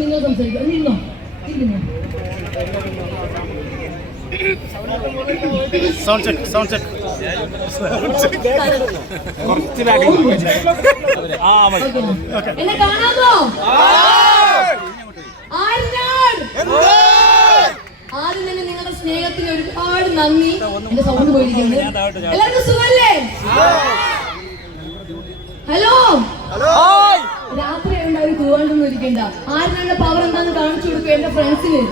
നിങ്ങൾ സംസാരിക്കാം. നിന്നോ? ഇരുന്നോ? സൗണ്ട് ചെക്ക് സൗണ്ട് ചെക്ക് കുറച്ച്. എന്നെ കാണാമോ ആദ്യം തന്നെ നിങ്ങളുടെ സ്നേഹത്തിന് ഒരുപാട് നന്ദി. എന്റെ സൗണ്ട് പോയിരിക്കുന്നത് എല്ലാവർക്കും സുഖല്ലേ? തൂവാണ്ടൊന്നും ആരും പവർ എന്താന്ന് കാണിച്ചു കൊടുക്കും എന്റെ ഫ്രണ്ട്സിന്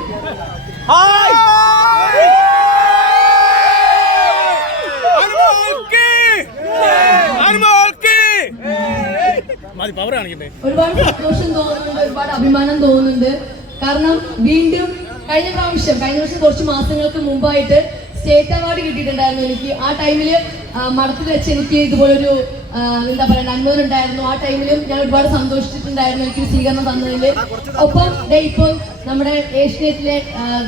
മതി പവർ കാണിക്കട്ടെ ഒരുപാട് സന്തോഷം തോന്നുന്നുണ്ട് ഒരുപാട് അഭിമാനം തോന്നുന്നുണ്ട്. കാരണം വീണ്ടും കഴിഞ്ഞ പ്രാവശ്യം കഴിഞ്ഞ വർഷം കുറച്ച് മാസങ്ങൾക്ക് മുമ്പായിട്ട് സ്റ്റേറ്റ് അവാർഡ് കിട്ടിയിട്ടുണ്ടായിരുന്നു എനിക്ക്. ആ ടൈമിൽ മഠത്തിൽ വെച്ച് എനിക്ക് ഇതുപോലൊരു എന്താ പറയുക നന്മകൾ ഉണ്ടായിരുന്നു ആ ടൈമിലും ഞാൻ ഒരുപാട് സന്തോഷിച്ചിട്ടുണ്ടായിരുന്നു എനിക്ക് സ്വീകരണം തന്നതിൽ ഒപ്പം ഇപ്പോൾ നമ്മുടെ ഏഷ്യനെറ്റിലെ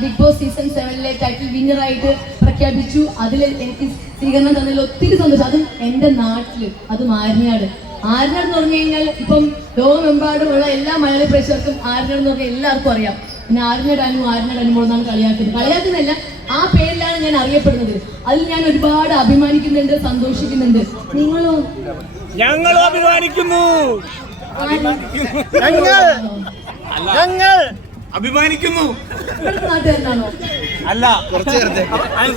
ബിഗ് ബോസ് സീസൺ സെവനിലെ ടൈറ്റിൽ വിന്നറായിട്ട് പ്രഖ്യാപിച്ചു. അതിൽ എനിക്ക് സ്വീകരണം തന്നതിൽ ഒത്തിരി സന്തോഷം. അതും എന്റെ നാട്ടിൽ. അത് മാരിനാട് ആര്യനാട് എന്ന് പറഞ്ഞു കഴിഞ്ഞാൽ ഇപ്പം ലോകമെമ്പാടുമുള്ള എല്ലാ മലയാളി പ്രേക്ഷകർക്കും ആര്യനാട് എന്ന് പറഞ്ഞാൽ എല്ലാവർക്കും അറിയാം. പിന്നെ ആര്യനാട് അനു ആര്യനാട് അനുമോൾ എന്നാണ് കളിയാക്കുന്നത്. കളിയാക്കുന്നതല്ല ആ പേരിലാണ് ഞാൻ അറിയപ്പെടുന്നത്. അതിൽ ഞാൻ ഒരുപാട് അഭിമാനിക്കുന്നുണ്ട് സന്തോഷിക്കുന്നുണ്ട്. നിങ്ങളോ? ഞങ്ങളും അഭിമാനിക്കുന്നു? ഞങ്ങൾ അഭിമാനിക്കുന്നു. അല്ല.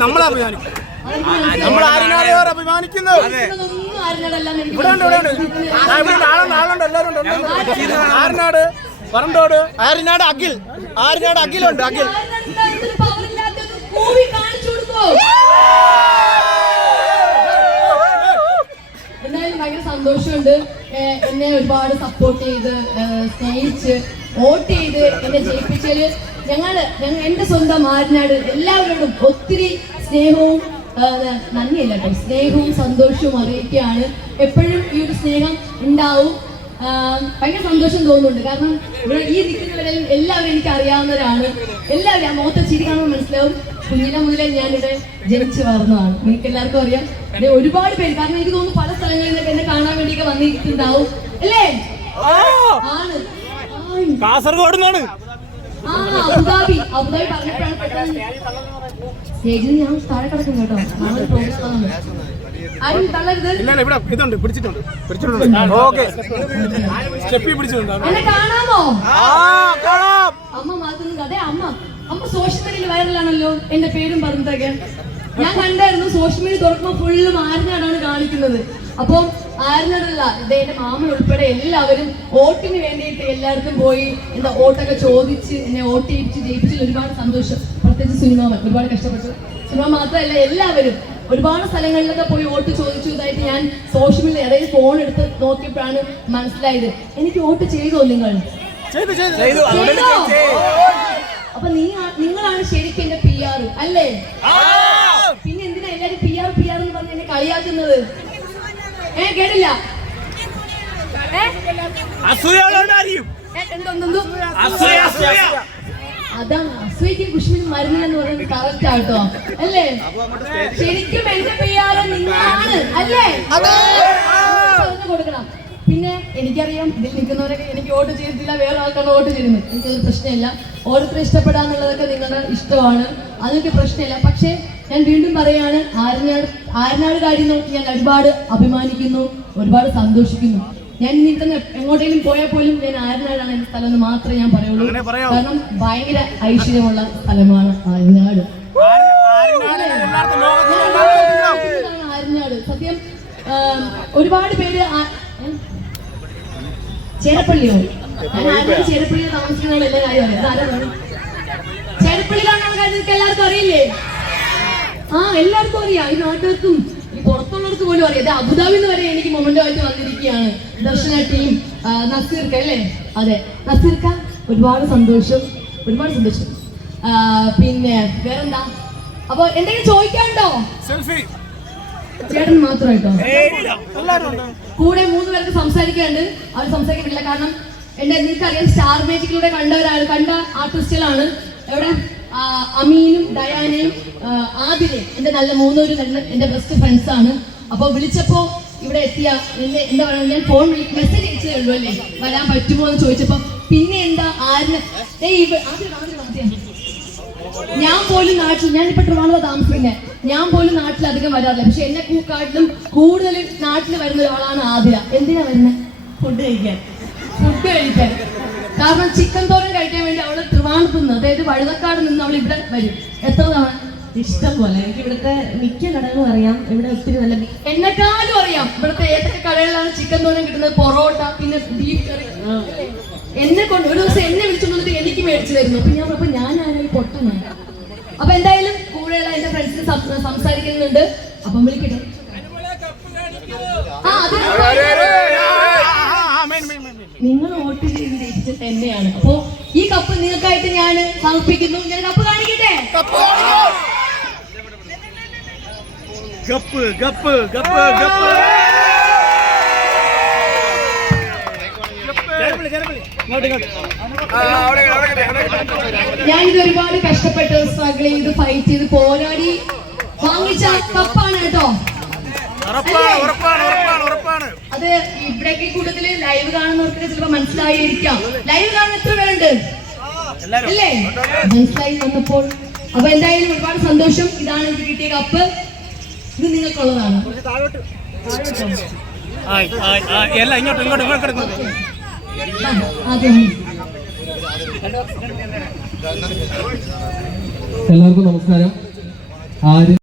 നമ്മൾ അഭിമാനിക്കും. നമ്മൾ ആരിനാരെയോ അഭിമാനിക്കുന്നു. ഇതൊന്നും ആര്യനാടല്ലാന്ന് എനിക്ക് ഇവിടെ ഉണ്ട് ഇവിടെ ഉണ്ട്. ആ, ഇവിടെ ഉണ്ട്. ആളുണ്ട് ആളുണ്ട് എല്ലാവരും ഉണ്ട്. ഉണ്ട്. ആരിനാട് പറന്തോട് ആരിനാട് അഖിൽ. ആരിനാട് അഖിലുണ്ട് അഖിൽ. മൂവി കാണിച്ചു കൊടുത്തോ? എന്തായാലും ഭയങ്കര സന്തോഷമുണ്ട്. എന്നെ ഒരുപാട് സപ്പോർട്ട് ചെയ്ത് സ്നേഹിച്ച് വോട്ട് ചെയ്ത് എന്നെ ജയിപ്പിച്ചാൽ ഞങ്ങൾ എന്റെ സ്വന്തം ആരിനാട് എല്ലാവരോടും ഒത്തിരി സ്നേഹവും നന്ദിയല്ല കേട്ടോ. സ്നേഹവും സന്തോഷവും അറിയിക്കുകയാണ്. എപ്പോഴും ഈ ഒരു സ്നേഹം ഉണ്ടാവും. ഭയങ്കര സന്തോഷം തോന്നുന്നുണ്ട്. കാരണം ഇവിടെ ഈ നിൽക്കുന്നവരെല്ലാം എല്ലാവരും എനിക്ക് അറിയാവുന്നവരാണ് എല്ലാവരും ആ മുഖത്തെ ചിരി കാണുമ്പോൾ മനസ്സിലാവും. കുഞ്ഞിനെ മുതലേ ഞാനിവിടെ ജനിച്ചു വളർന്നതാണ്. നിങ്ങൾക്ക് എല്ലാവർക്കും അറിയാം. ഒരുപാട് പേര് കാരണം എനിക്ക് തോന്നുന്നു പല സ്ഥലങ്ങളിൽ നിന്നൊക്കെ എന്നെ കാണാൻ വേണ്ടിയൊക്കെ വന്നിട്ടുണ്ടാവും. അല്ലേ? ആണ്. കാസർഗോഡ് ആ അബുദാബി. അബുദാബി പറഞ്ഞപ്പോഴാണ് സ്റ്റേജിൽ ഞാൻ താഴെ കിടക്കും കേട്ടോ. നാളെ പ്രോഗ്രാമാണ് ആരും തള്ളരുത്. ഇല്ല ഇവിടെ ഇതുണ്ട് പിടിച്ചിട്ടുണ്ട്. പിടിച്ചിട്ടുണ്ട്. ഓക്കെ. സ്റ്റെപ്പി പിടിച്ചിട്ടുണ്ട്. എന്നെ കാണാമോ? കാണാം. അമ്മ മാത്രം അതെ അമ്മ. അമ്മ സോഷ്യൽ മീഡിയയിൽ വൈറലാണല്ലോ എന്റെ പേരും പറഞ്ഞതൊക്കെ. ഞാൻ കണ്ടായിരുന്നു സോഷ്യൽ മീഡിയ തുറക്കുമ്പോൾ ഫുള്ളും ആരനാടാണ് കാണിക്കുന്നത്. അപ്പം ആരനാടല്ല എന്റെ മാമൻ ഉൾപ്പെടെ എല്ലാവരും വോട്ടിന് വേണ്ടിയിട്ട് എല്ലായിടത്തും പോയി എന്താ വോട്ടൊക്കെ ചോദിച്ച് എന്നെ വോട്ട് ചെയ്യിച്ച് ജയിപ്പിച്ചതിൽ ഒരുപാട് സന്തോഷം. പ്രത്യേകിച്ച് സിനിമാമൻ ഒരുപാട് കഷ്ടപ്പെട്ടു. സിനിമ മാത്രമല്ല എല്ലാവരും ഒരുപാട് സ്ഥലങ്ങളിലൊക്കെ പോയി വോട്ട് ചോദിച്ചു. ഇതായിട്ട് ഞാൻ സോഷ്യൽ മീഡിയ ഇടയിൽ ഫോൺ എടുത്ത് നോക്കിയപ്പോഴാണ് മനസ്സിലായത്. എനിക്ക് വോട്ട് ചെയ്തോ നിങ്ങൾ? ചെയ്തു ചെയ്തു. ചെയ്തോ? അപ്പൊ നീ നിങ്ങളാണ് ശരിക്കും എന്റെ പി ആർ അല്ലേ? പിന്നെ എന്തിനാ എല്ലാരും പി ആർ പി ആർ എന്ന് പറഞ്ഞ് എന്നെ കളിയാക്കുന്നത്? ഏ കേട്ടില്ല? അതാണ് അസൂയക്കും കുഷ്മിനും മരുന്നില്ലെന്ന് പറയുന്നത് കറക്റ്റ് ആട്ടോ. അല്ലേ? ശരിക്കും എന്റെ പി ആർ നിങ്ങളാണ്. അല്ലേ? കൊടുക്കണം. എനിക്കറിയാം ഇതിൽ നിൽക്കുന്നവരൊക്കെ എനിക്ക് വോട്ട് ചെയ്തിട്ടില്ല വേറെ ആൾക്കാണ് വോട്ട് ചെയ്യുന്നത് എനിക്കൊരു പ്രശ്നമില്ല. ഓരോരുത്തരെ ഇഷ്ടപ്പെടാന്നുള്ളതൊക്കെ നിങ്ങളുടെ ഇഷ്ടമാണ്. അതൊക്കെ പ്രശ്നമില്ല. പക്ഷേ ഞാൻ വീണ്ടും പറയാണ് ആരനാട് ആരനാട് കാര്യം നോക്കി ഞാൻ ഒരുപാട് അഭിമാനിക്കുന്നു ഒരുപാട് സന്തോഷിക്കുന്നു. ഞാൻ ഇനി തന്നെ എങ്ങോട്ടെങ്കിലും പോയാൽ പോലും ഞാൻ ആരനാടാണ് എന്റെ സ്ഥലം എന്ന് മാത്രമേ ഞാൻ പറയുള്ളൂ. കാരണം ഭയങ്കര ഐശ്വര്യമുള്ള സ്ഥലമാണ് ആരനാട് ആരനാട് സത്യം ഒരുപാട് പേര്? ചേരപ്പള്ളിയോ ഞാൻ ആരനാട് ചേരപ്പള്ളിയിൽ താമസിക്കുന്ന എല്ലാ കാര്യം അറിയാം. ഇതാരാ ചേരപ്പള്ളിയിലാണ് കാര്യം നിങ്ങൾക്ക് എല്ലാവർക്കും അറിയില്ലേ? ആ എല്ലാവർക്കും അറിയാം. ഈ നാട്ടുകാർക്കും ഈ പുറത്തുള്ളവർക്ക് പോലും അറിയാം. ഇത് അബുദാബിന്ന് വരെ എനിക്ക് മൊമെന്റോ ആയിട്ട് വന്നിരിക്കുകയാണ്. ദർശന ടീം നസീർക്ക അല്ലേ? അതെ. നസീർക്ക ഒരുപാട് സന്തോഷം. ഒരുപാട് സന്തോഷം. പിന്നെ വേറെന്താ? അപ്പൊ എന്തെങ്കിലും ചോദിക്കാനുണ്ടോ? സെൽഫി. ചേട്ടൻ മാത്രമായിട്ടോ? കൂടെ മൂന്ന് പേർക്ക് സംസാരിക്കാണ്ട് അവർ സംസാരിക്കുന്നില്ല കാരണം എന്റെ നിങ്ങൾക്കറിയാം സ്റ്റാർ മേജിക്കിലൂടെ കണ്ട ഒരാൾ കണ്ട ആർട്ടിസ്റ്റുകളാണ്. എവിടെ? അമീനും ഡയാനയും ആദിലയും എന്റെ നല്ല മൂന്നൂര് നല്ല എന്റെ ബെസ്റ്റ് ഫ്രണ്ട്സ് ആണ്. അപ്പൊ വിളിച്ചപ്പോ ഇവിടെ എത്തിയ എന്നെ എന്താ പറയുക ഞാൻ ഫോൺ മെസ്സേജ് അയച്ചതേ ഉള്ളൂ അല്ലേ? വരാൻ പറ്റുമോ എന്ന് ചോദിച്ചപ്പോ പിന്നെ എന്താ ആരിന് ആദ്യം. ഞാൻ പോലും നാട്ടിൽ ഞാൻ ഇപ്പൊ ട്രിവാൻഡ്രം താമസിക്കുന്നത് ഞാൻ പോലും നാട്ടിൽ അധികം വരാറില്ല. പക്ഷെ എന്നെ കൂക്കാട്ടിലും കൂടുതൽ നാട്ടിൽ വരുന്ന ഒരാളാണ് ആതിര. എന്തിനാ വരുന്നത് ഫുഡ് കഴിക്കാൻ. ഫുഡ് കഴിക്കാൻ. കാരണം ചിക്കൻ തോരൻ കഴിക്കാൻ വേണ്ടി അവൾ ട്രിവാൻഡ്രത്ത് നിന്ന് അതായത് വഴുതക്കാട് നിന്ന് അവൾ ഇവിടെ വരും. എത്ര തവണ? ഇഷ്ടം പോലെ. എനിക്ക് ഇവിടുത്തെ മിക്ക കടകളും അറിയാം. ഇവിടെ ഒത്തിരി നല്ല എന്നെക്കാളും അറിയാം. ഇവിടുത്തെ ഏതൊക്കെ കടകളിലാണ് ചിക്കൻ തോരൻ കിട്ടുന്നത്? പൊറോട്ട പിന്നെ ബീഫ് കറി എന്നെ കൊണ്ട് ഒരു ദിവസം എന്നെ വിളിച്ചു വന്നിട്ട് എനിക്ക് മേടിച്ചു തരുന്നു. അപ്പൊ ഞാൻ അപ്പൊ ഞാൻ ആണെങ്കിൽ പൊട്ടുന്നുണ്ട് അപ്പൊ എന്തായാലും സംസാരിക്കുന്നുണ്ട്. അപ്പം വിളിക്കട്ടെ. നിങ്ങൾ വോട്ട് ചെയ്ത് ജയിച്ചത് എന്നെയാണ് അപ്പോ ഈ കപ്പ് നിങ്ങൾക്കായിട്ട് ഞാൻ സമർപ്പിക്കുന്നു. ഞാൻ കപ്പ് കാണിക്കട്ടെ? ഗപ്പ് ഗപ്പ് ഇത് ഒരുപാട് കഷ്ടപ്പെട്ട് സ്ട്രഗിൾ ചെയ്ത് ഫൈറ്റ് ചെയ്ത് പോരാടി. വാങ്ങിച്ച കപ്പാണ് കേട്ടോ. അത് ഇവിടേക്ക് കൂടുതൽ ലൈവ് കാണുന്നവർക്ക് ചിലപ്പോ മനസ്സിലായിരിക്കാം. ലൈവ് കാണുന്ന എത്ര പേരുണ്ട്? അല്ലേ? മനസ്സിലായി വന്നപ്പോൾ. അപ്പൊ എന്തായാലും ഒരുപാട് സന്തോഷം. ഇതാണ് എനിക്ക് കിട്ടിയ കപ്പ്. ഇത് നിങ്ങൾക്കുള്ളതാണ്. ഇങ്ങോട്ട് ഇങ്ങോട്ട് ഇങ്ങോട്ട് എല്ലാവർക്കും നമസ്കാരം. ആര്